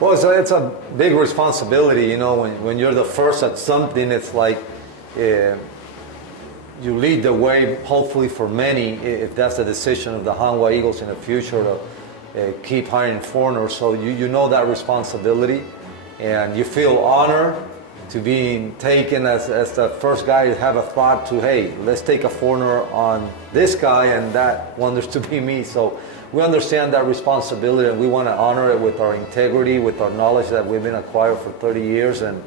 Well, it's a big responsibility, you know, when you're the first at something. It's like you lead the way, hopefully for many, if that's the decision of the Hanwha Eagles in the future to keep hiring foreigners. So you know that responsibility, and you feel honored to being taken as the first guy to have a thought to, hey, let's take a foreigner on this guy, and that wonders to be me. So we understand that responsibility, and we want to honor it with our integrity, with our knowledge that we've been acquired for 30 years, and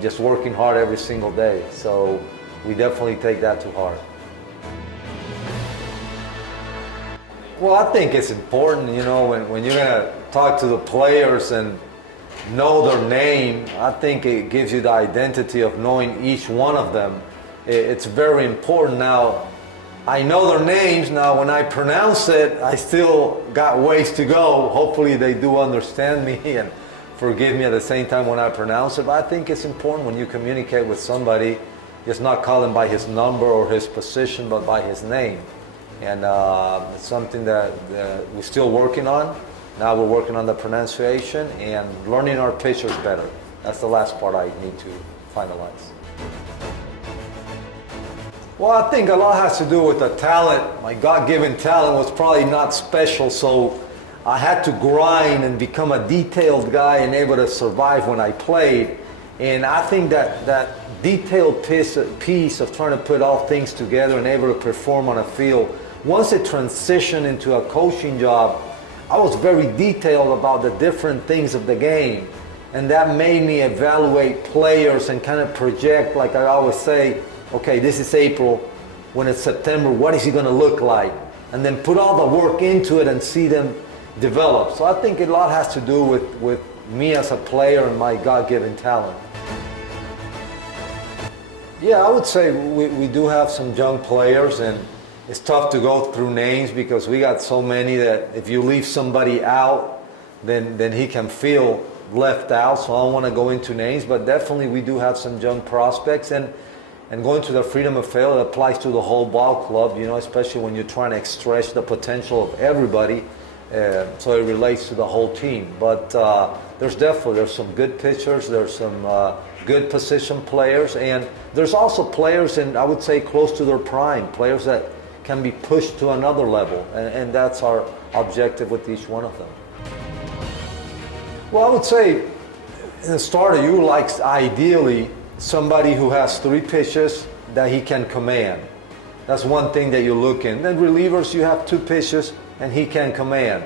just working hard every single day. So we definitely take that to heart. Well, I think it's important, you know, when you're going to talk to the players and know their name, I think it gives you the identity of knowing each one of them. It's very important. Now, I know their names. Now, when I pronounce it, I still got ways to go. Hopefully they do understand me and forgive me at the same time when I pronounce it. But I think it's important when you communicate with somebody, just not call him by his number or his position, but by his name. And it's something that we're still working on. Now we're working on the pronunciation and learning our pitchers better. That's the last part I need to finalize. Well, I think a lot has to do with the talent. My God-given talent was probably not special, so I had to grind and become a detailed guy and able to survive when I played. And I think that detailed piece of trying to put all things together and able to perform on a field, once it transitioned into a coaching job, I was very detailed about the different things of the game. And that made me evaluate players and kind of project, like I always say, okay, this is April. When it's September, what is he going to look like? And then put all the work into it and see them develop. So I think a lot has to do with me as a player and my God-given talent. Yeah, I would say we do have some young players, and it's tough to go through names because we got so many that if you leave somebody out, then he can feel left out. So I don't want to go into names, but definitely we do have some young prospects. And going to the freedom of failure applies to the whole ball club, you know, especially when you're trying to stretch the potential of everybody. So it relates to the whole team. But there's some good pitchers, there's some good position players, and there's also players, and I would say close to their prime, players that can be pushed to another level, and that's our objective with each one of them. Well, I would say in the starter, you like ideally somebody who has 3 pitches that he can command. That's one thing that you look in. Then relievers, you have 2 pitches and he can command.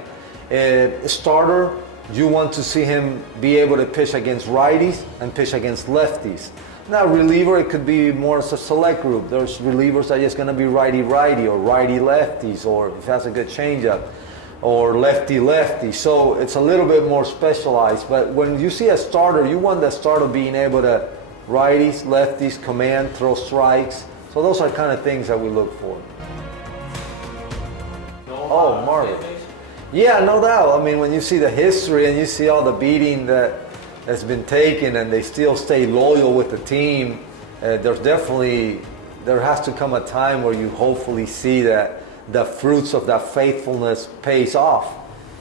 A starter, you want to see him be able to pitch against righties and pitch against lefties. Now, reliever, it could be more as a select group. There's relievers that are just going to be righty-righty or righty-lefties, or if he has a good changeup, or lefty-lefty. So it's a little bit more specialized. But when you see a starter, you want the starter being able to righties, lefties, command, throw strikes. So those are kind of things that we look for. Oh, Marvin. Yeah, no doubt. I mean, when you see the history and you see all the beating that's been taken and they still stay loyal with the team, there has to come a time where you hopefully see that the fruits of that faithfulness pays off.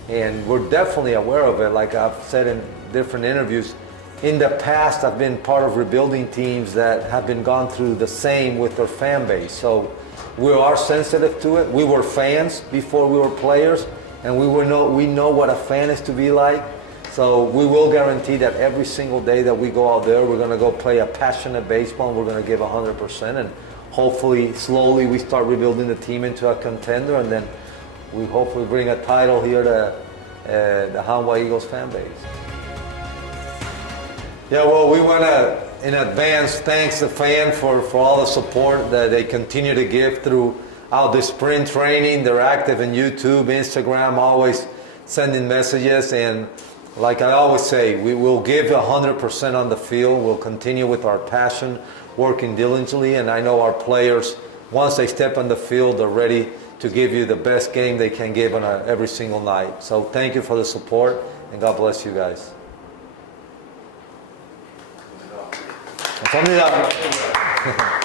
And we're definitely aware of it. Like I've said in different interviews, in the past I've been part of rebuilding teams that have been gone through the same with their fan base. So we are sensitive to it. We were fans before we were players, and we know what a fan is to be like. So we will guarantee that every single day that we go out there, we're going to go play a passionate baseball, and we're going to give 100%. And hopefully, slowly, we start rebuilding the team into a contender, and then we hopefully bring a title here to the Hanwha Eagles fan base. Yeah, well, we want to, in advance, thanks the fan for all the support that they continue to give throughout the spring training. They're active in YouTube, Instagram, always sending messages. And like I always say, we will give 100% on the field. We'll continue with our passion, working diligently. And I know our players, once they step on the field, they're ready to give you the best game they can give on every single night. So thank you for the support, and God bless you guys. 감사합니다.